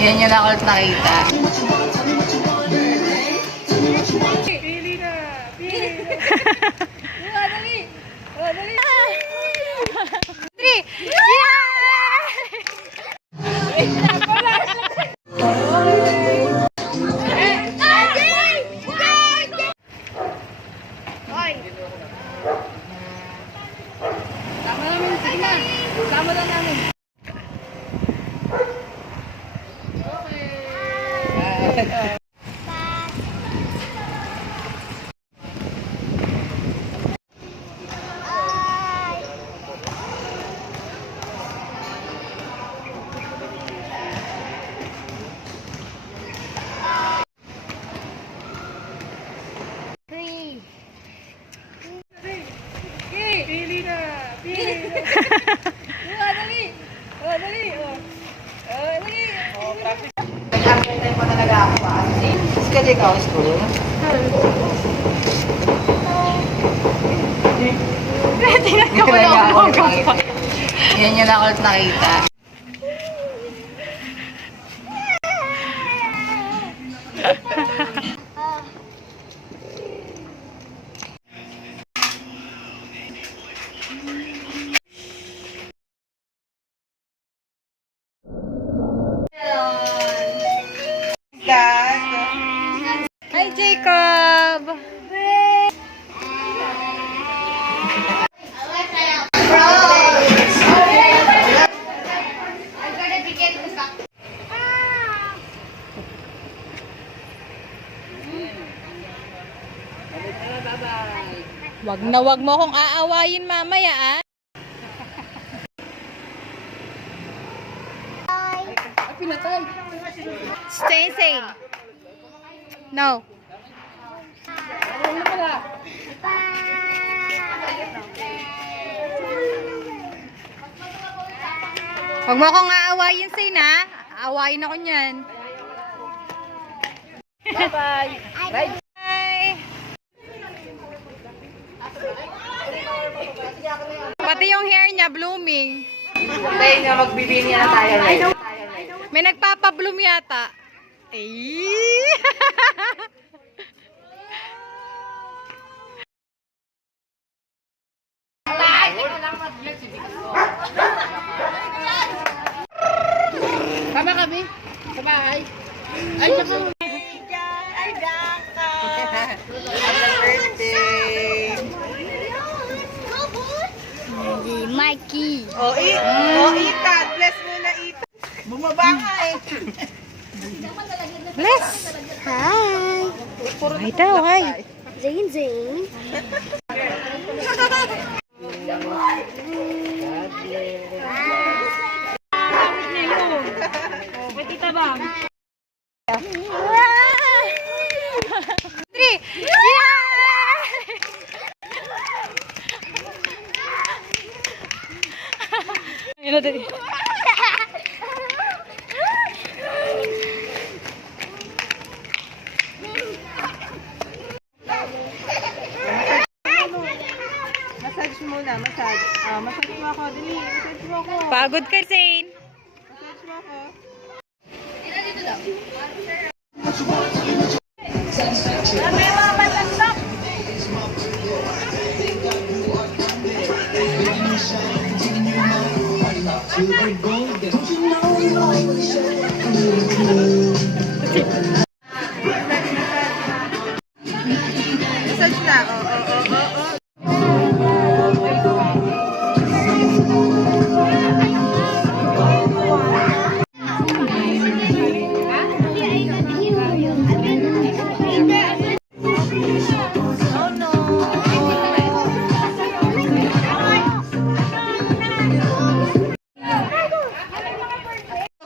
Yan yun ako ulit nakita. Pili na! Pili na! Dali! Dali! 3! Yeah! Sama namin, sige na! Sama lang namin! Pili na! Pili na! Dali! Dali! Dali! Nag-antay pa talaga ako Kasi kasi ikaw school. Yan yun ako ulit nakita. Hi, Jacob! Wag mo akong aawayin mamaya, ah. Stay safe. No. Huwag mo akong aawayin, Sain, ha? Aawayin ako niyan. Bye-bye! Bye! Bye! Pati yung hair niya blooming. Tayo nga magbibini na tayo. May nagpapa-bloom yata. Eh. Sama kami sa bahay. Ay, sa bahay. Birthday! Mikey. Ethan! Bless muna, Ethan! Bumaba ka eh! Bless. Hi. Hi daw, hi. Zayn. Three. Yeah! Ano din? Massage muna, massage. Massage mo ako, dali. Massage mo ako. Pagod ka, Sain. Massage mo ako. Massage na.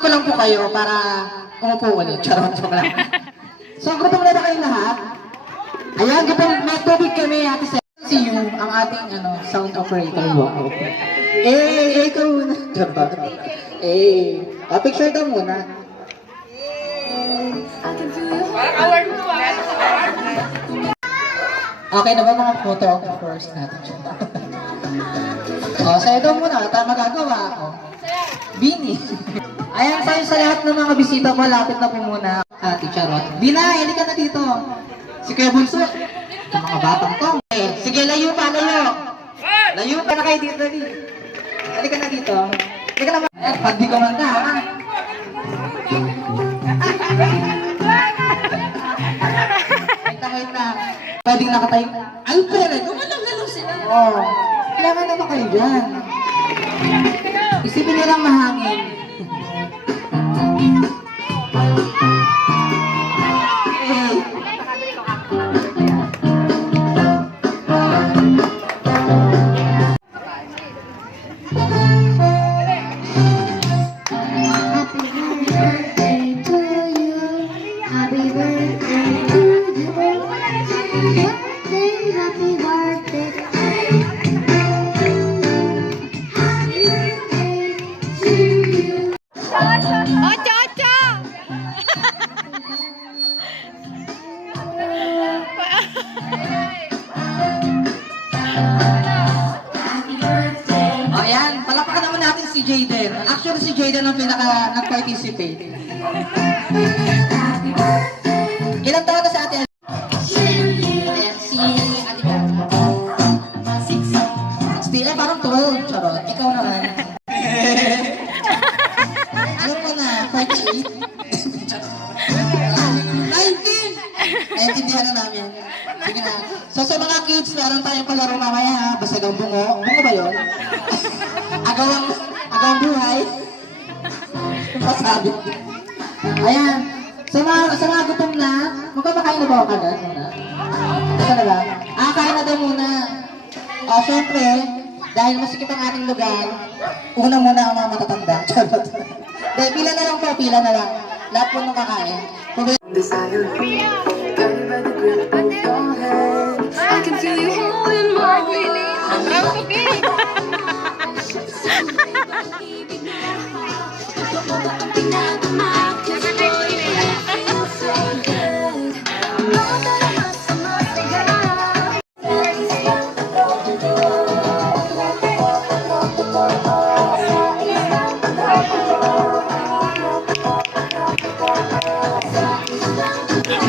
Ko lang po kayo para umupo ulit. Charot, joke lang. So, gutom na ba kayong lahat? Ayan, may tubig kami, Ate Sel. See you, ang ating sound operator. Wow. Ikaw muna. Charot. Picture daw muna. Okay na ba mga photographers natin? Sa'yo daw muna, tama gagawa. Bini. Ayan, sa lahat ng mga bisita ko, lapit na po muna. Teacher Rod. Dina, hindi ka na dito. Si Kuya Bunso. Sa mga batang to. Sige, layo pa, layo. Layo pa na kayo dito, dali. Hindi ka na dito. Hindi ka na pag di kumanta, ha? Wait na. Pwedeng nakatayo. Alfred, gumalang-galang sila. Oo. Kailangan naman kayo dyan. Isipin niyo lang mahangin. Hey. Ocho, ocho! O yan, palapakan naman natin si Jayden. Actually, si Jayden ang nag-participate. Ilang taon na sa ate? Ayan, si Ate Kat. 16, parang 12. Charot. Ikaw naman. Ano ka na? 48? 19! Naintindihan na namin. Sige na. So sa mga kids, meron tayong palaro mamaya ha. Basag ang bungo. Bungo ba yun? Agawang buhay. Pasabi. Ayan. Sa mga gutom na, magpapakain na ba ako kagad muna? Ito na ba? Kain na daw muna. O, syempre, dahil masikip ang ating lugar, una muna ang mga matatanda. Charot. Dahil pila na lang po, pila na lang. Lahat po nung kakain. Desire, guided by the grip of your hand. I can feel you holding my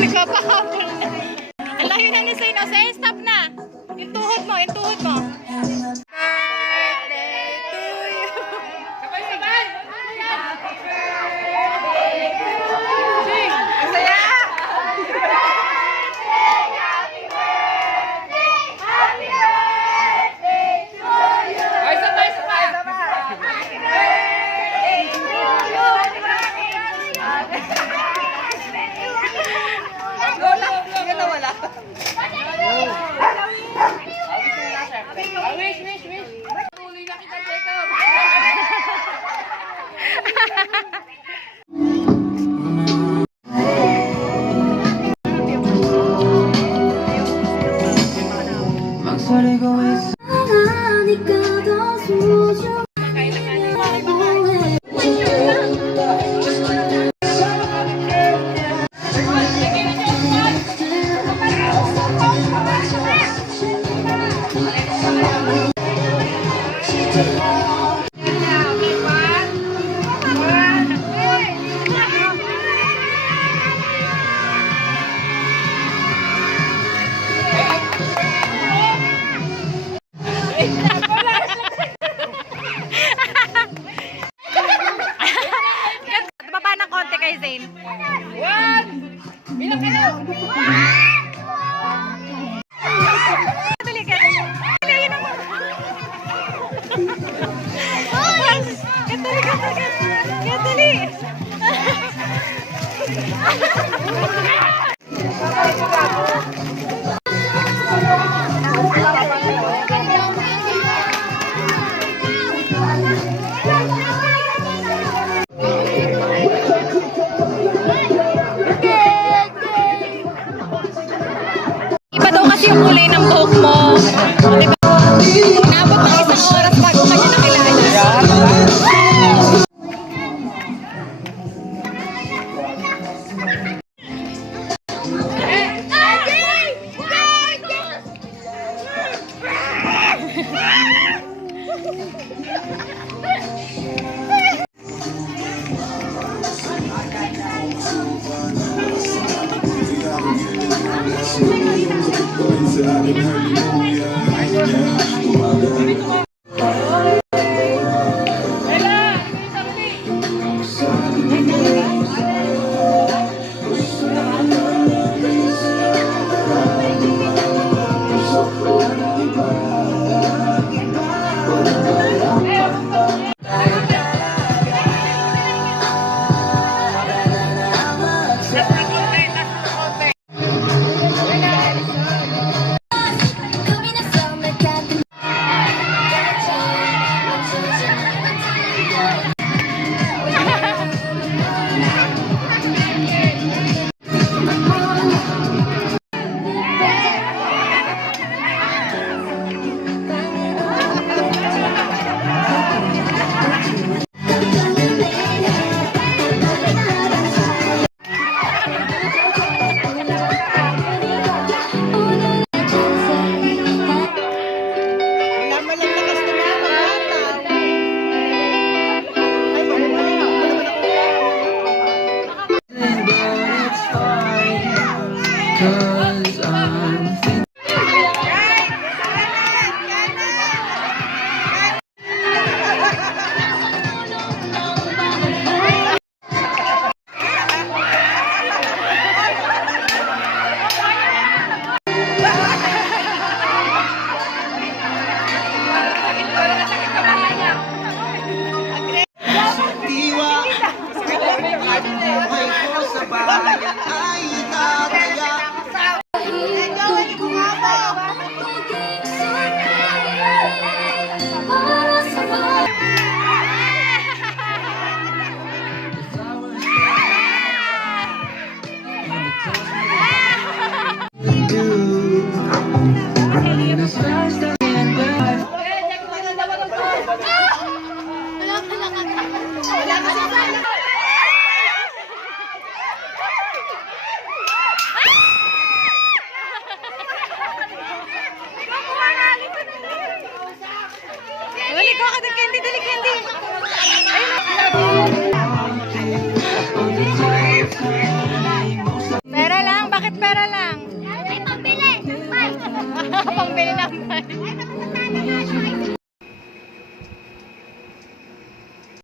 Nagpapahabol na. Ang layo na ni Sain. O, Sain, stop na. Yung tuhod mo, yung tuhod mo. Birthday to you. Sabay-sabay! Sing! Ang saya! Ay, sabay-sabay! Lola, hindi na wala. Wish! Tuloy na kita, Jacob! Baba ng konti kay Zain. One! Bilang ka na! Dali ka. Dali, yun naman. Dali. Iba daw kasi yung kulay ng buhok mo. Diba? Inabot ng isang oras bago kanya nakilala. Wala